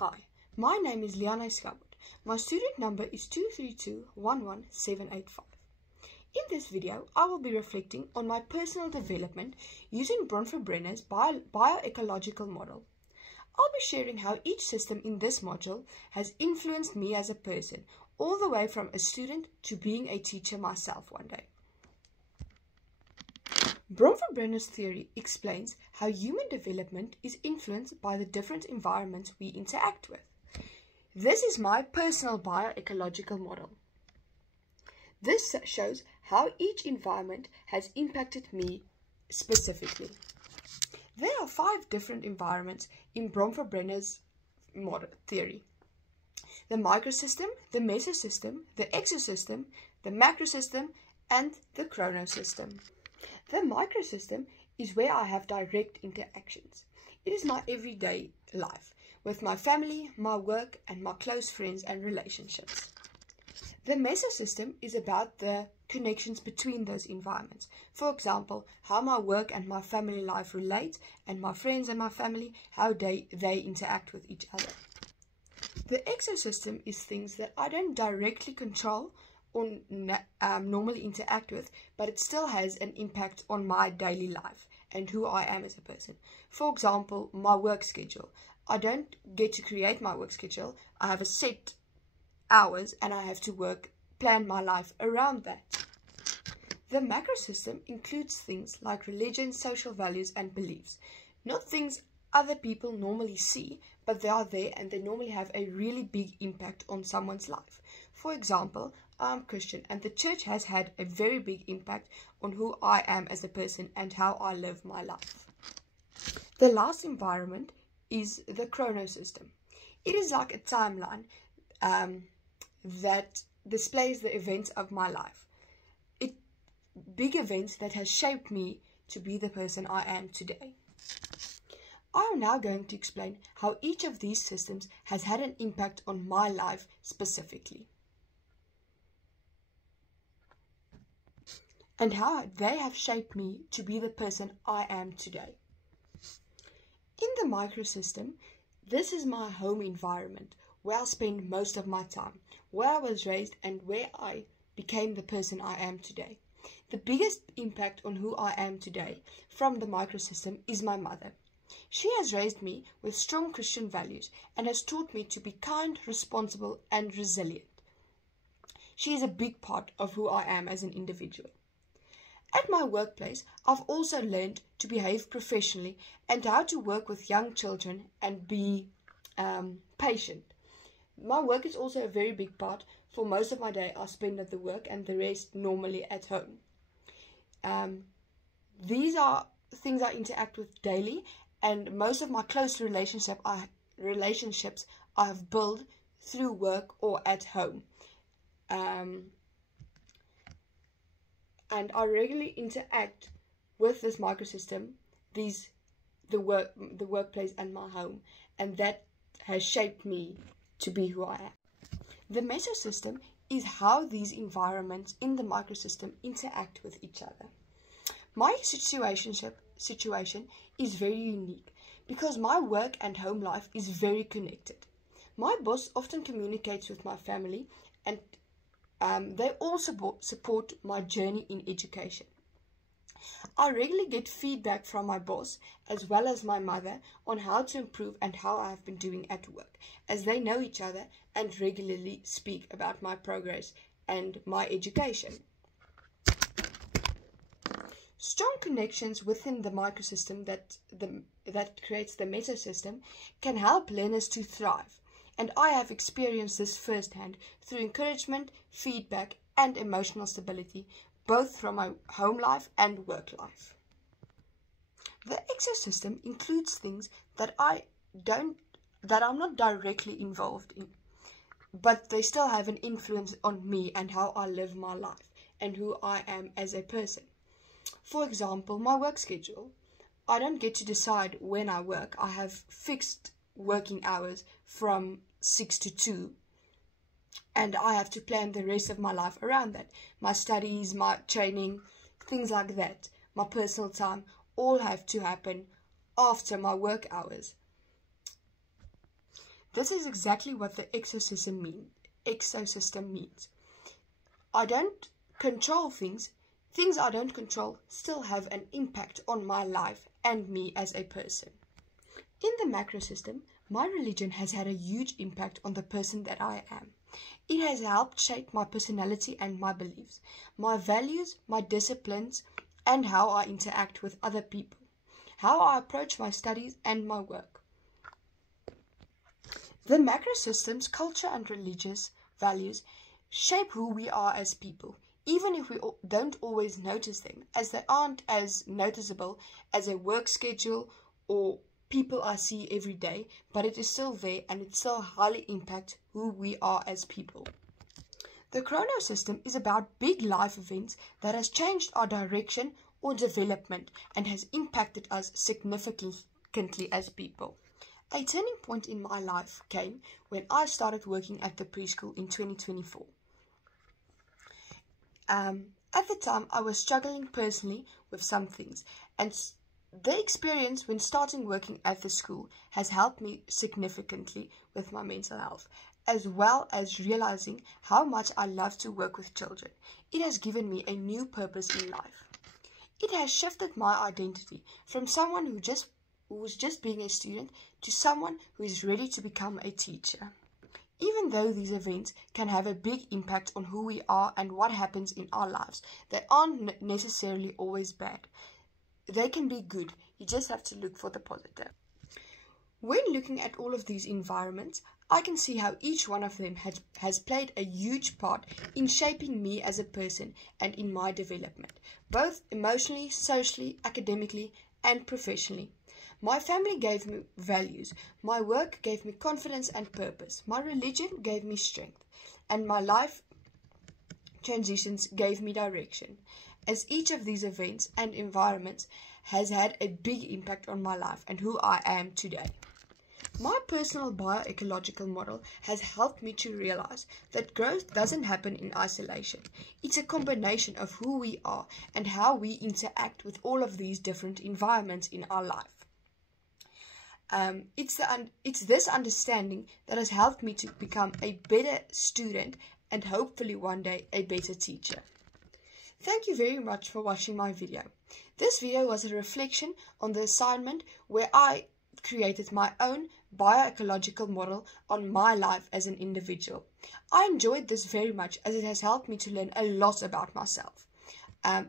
Hi, my name is Liana Skabut. My student number is 232-11785. In this video, I will be reflecting on my personal development using Bronfenbrenner's bioecological model. I'll be sharing how each system in this module has influenced me as a person, all the way from a student to being a teacher myself one day. Bronfenbrenner's theory explains how human development is influenced by the different environments we interact with. This is my personal bioecological model. This shows how each environment has impacted me specifically. There are 5 different environments in Bronfenbrenner's model theory: the microsystem, the mesosystem, the exosystem, the macrosystem, and the chronosystem. The microsystem is where I have direct interactions. It is my everyday life with my family, my work, and my close friends and relationships. The mesosystem is about the connections between those environments. For example, how my work and my family life relate, and my friends and my family, how they interact with each other. The exosystem is things that I don't directly control or normally interact with, but it still has an impact on my daily life and who I am as a person. For example, my work schedule. I don't get to create my work schedule. I have a set hours and I have to plan my life around that. The macrosystem includes things like religion, social values, and beliefs. Not things other people normally see, but they are there and they normally have a really big impact on someone's life. For example, I'm Christian and the church has had a very big impact on who I am as a person and how I live my life. The last environment is the chronosystem. It is like a timeline that displays the events of my life. Big events that has shaped me to be the person I am today. I am now going to explain how each of these systems has had an impact on my life specifically, and how they have shaped me to be the person I am today. In the microsystem, this is my home environment, where I spend most of my time, where I was raised, and where I became the person I am today. The biggest impact on who I am today from the microsystem is my mother. She has raised me with strong Christian values and has taught me to be kind, responsible, and resilient. She is a big part of who I am as an individual. At my workplace, I've also learned to behave professionally and how to work with young children and be patient. My work is also a very big part. For most of my day, I spend at the work and the rest normally at home. These are things I interact with daily, and most of my close relationships I have built through work or at home. And I regularly interact with this microsystem, the workplace and my home, and that has shaped me to be who I am. The mesosystem is how these environments in the microsystem interact with each other. My situation is very unique because my work and home life is very connected. My boss often communicates with my family, and they also support my journey in education. I regularly get feedback from my boss as well as my mother on how to improve and how I have been doing at work, as they know each other and regularly speak about my progress and my education. Strong connections within the microsystem that creates the mesosystem can help learners to thrive, and I have experienced this firsthand through encouragement, feedback, and emotional stability, both from my home life and work life. The exosystem includes things that I'm not directly involved in, but they still have an influence on me and how I live my life and who I am as a person. For example, my work schedule. I don't get to decide when I work. I have fixed working hours from 6 to 2. And I have to plan the rest of my life around that. My studies, my training, things like that, my personal time, all have to happen after my work hours. This is exactly what the ecosystem means. I don't control things. Things I don't control still have an impact on my life and me as a person. In the macro system, my religion has had a huge impact on the person that I am. It has helped shape my personality and my beliefs, my values, my disciplines, and how I interact with other people, how I approach my studies and my work. The macro system's culture and religious values shape who we are as people, even if we don't always notice them, as they aren't as noticeable as a work schedule or people I see every day, but it is still there and it still highly impacts who we are as people. The chrono system is about big life events that has changed our direction or development and has impacted us significantly as people. A turning point in my life came when I started working at the preschool in 2024. At the time, I was struggling personally with some things, and the experience when starting working at the school has helped me significantly with my mental health, as well as realizing how much I love to work with children. It has given me a new purpose in life. It has shifted my identity from someone who was just being a student to someone who is ready to become a teacher. Even though these events can have a big impact on who we are and what happens in our lives, they aren't necessarily always bad. They can be good. You just have to look for the positive. When looking at all of these environments, I can see how each one of them has played a huge part in shaping me as a person and in my development, both emotionally, socially, academically, and professionally. My family gave me values, my work gave me confidence and purpose, my religion gave me strength, and my life transitions gave me direction, as each of these events and environments has had a big impact on my life and who I am today. My personal bioecological model has helped me to realize that growth doesn't happen in isolation. It's a combination of who we are and how we interact with all of these different environments in our life. It's this understanding that has helped me to become a better student and hopefully one day a better teacher. Thank you very much for watching my video. This video was a reflection on the assignment where I created my own bioecological model on my life as an individual. I enjoyed this very much as it has helped me to learn a lot about myself. I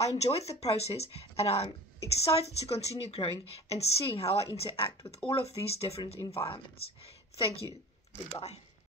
enjoyed the process and I'm excited to continue growing and seeing how I interact with all of these different environments. Thank you. Goodbye.